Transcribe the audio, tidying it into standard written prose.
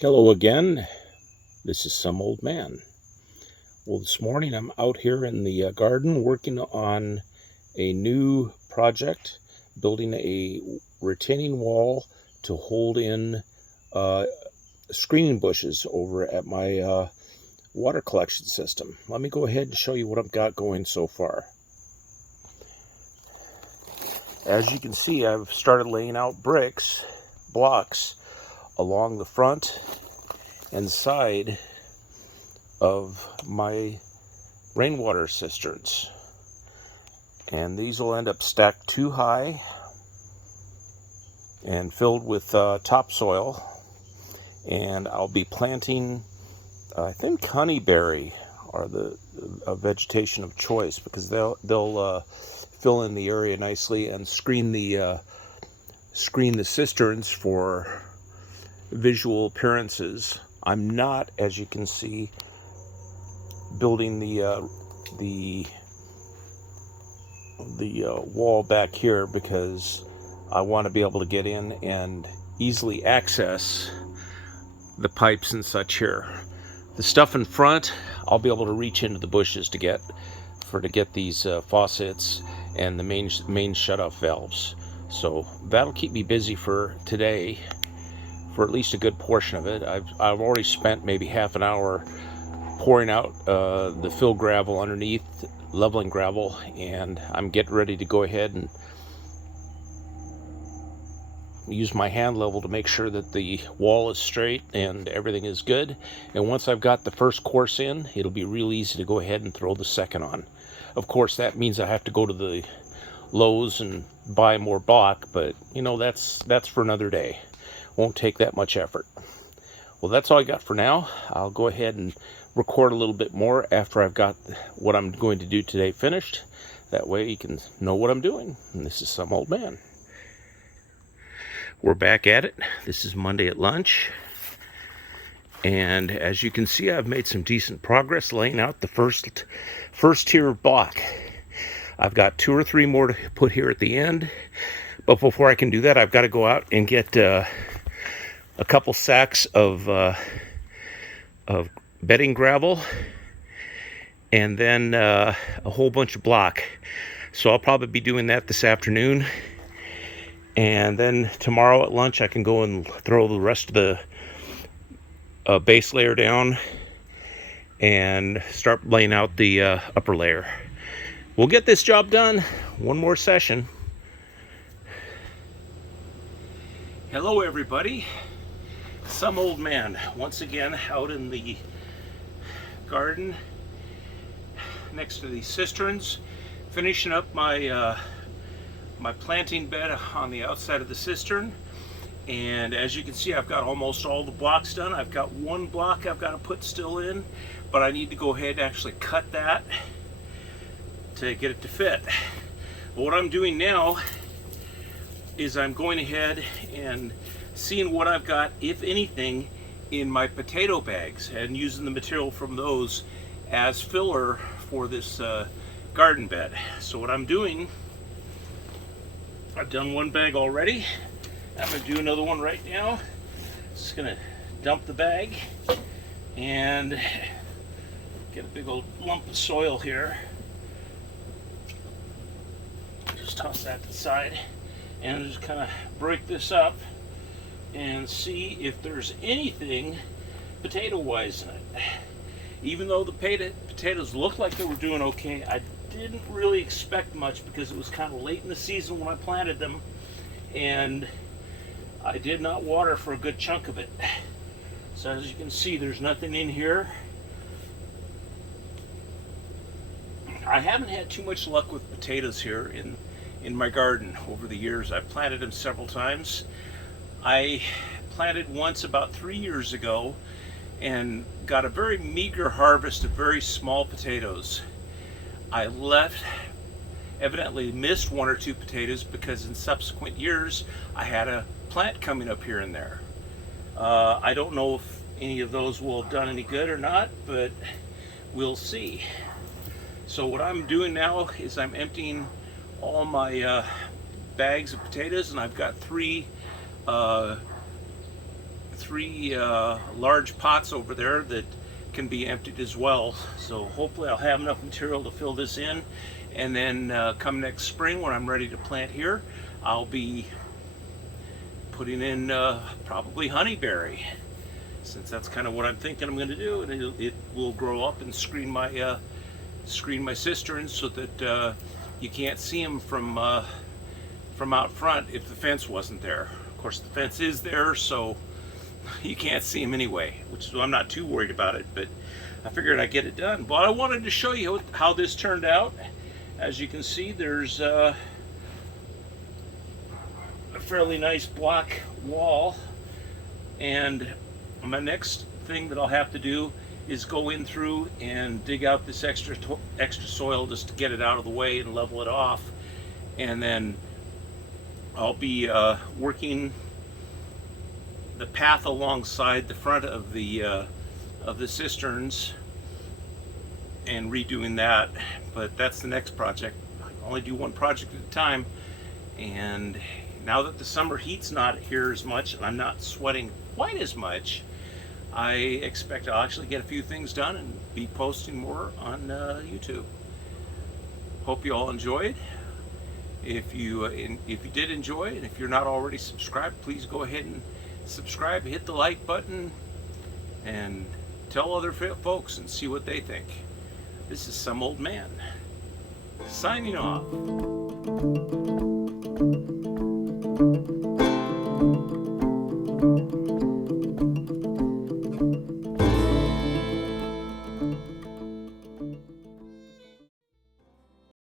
Hello again. This is some old man. Well, this morning I'm out here in the garden working on a new project, building a retaining wall to hold in uh, screening bushes over at my water collection system. Let me go ahead and show you what I've got going so far. As you can see, I've started laying out blocks along the front and side of my rainwater cisterns, and these will end up stacked too high and filled with topsoil, and I'll be planting I think honeyberry are the vegetation of choice, because they'll fill in the area nicely and screen the cisterns for visual appearances. I'm not, as you can see, building the wall back here because I want to be able to get in and easily access the pipes and such here. The stuff in front, I'll be able to reach into the bushes to get these faucets and the main shutoff valves. So that'll keep me busy for today, for at least a good portion of it. I've already spent maybe half an hour pouring out the fill gravel underneath, leveling gravel, and I'm getting ready to go ahead and use my hand level to make sure that the wall is straight and everything is good. And once I've got the first course in, it'll be real easy to go ahead and throw the second on. Of course, that means I have to go to the Lowe's and buy more block, but you know, that's for another day. Won't take that much effort. Well, that's all I got for now. I'll go ahead and record a little bit more after I've got what I'm going to do today finished. That way you can know what I'm doing. And this is some old man. We're back at it. This is Monday at lunch. And as you can see, I've made some decent progress laying out the first tier of block. I've got 2 or 3 more to put here at the end. But before I can do that, I've got to go out and get a couple sacks of bedding gravel, and then a whole bunch of block. So I'll probably be doing that this afternoon, and then tomorrow at lunch I can go and throw the rest of the base layer down and start laying out the upper layer. We'll get this job done. One more session. Hello everybody. Some old man once again out in the garden next to these cisterns, finishing up my my planting bed on the outside of the cistern. And as you can see, I've got almost all the blocks done. I've got one block I've got to put still in, but I need to go ahead and actually cut that to get it to fit. But what I'm doing now is I'm going ahead and seeing what I've got, if anything, in my potato bags, and using the material from those as filler for this garden bed. So what I'm doing, I've done one bag already. I'm going to do another one right now. Just going to dump the bag and get a big old lump of soil here. Just toss that to the side and just kind of break this up and see if there's anything potato-wise in it. Even though the potatoes looked like they were doing okay, I didn't really expect much because it was kind of late in the season when I planted them, and I did not water for a good chunk of it. So as you can see, there's nothing in here. I haven't had too much luck with potatoes here in my garden over the years. I've planted them several times. I planted once about 3 years ago and got a very meager harvest of very small potatoes. I evidently missed 1 or 2 potatoes because in subsequent years I had a plant coming up here and there. I don't know if any of those will have done any good or not, but we'll see. So what I'm doing now is I'm emptying all my bags of potatoes, and I've got three three large pots over there that can be emptied as well. So hopefully I'll have enough material to fill this in, and then come next spring when I'm ready to plant here, I'll be putting in probably honeyberry, since that's kind of what I'm thinking I'm going to do, and it will grow up and screen my cisterns so that you can't see them from out front if the fence wasn't there. Of course, the fence is there, so you can't see them anyway, which is why I'm not too worried about it, but I figured I'd get it done. But I wanted to show you how this turned out. As you can see, there's a fairly nice block wall, and my next thing that I'll have to do is go in through and dig out this extra soil just to get it out of the way and level it off, and then I'll be working the path alongside the front of the cisterns and redoing that. But that's the next project. I only do one project at a time, and now that the summer heat's not here as much and I'm not sweating quite as much, I expect I'll actually get a few things done and be posting more on YouTube. Hope you all enjoyed. If you did enjoy, and if you're not already subscribed, please go ahead and subscribe, hit the like button, and tell other folks and see what they think. This is Some Old Man, signing off.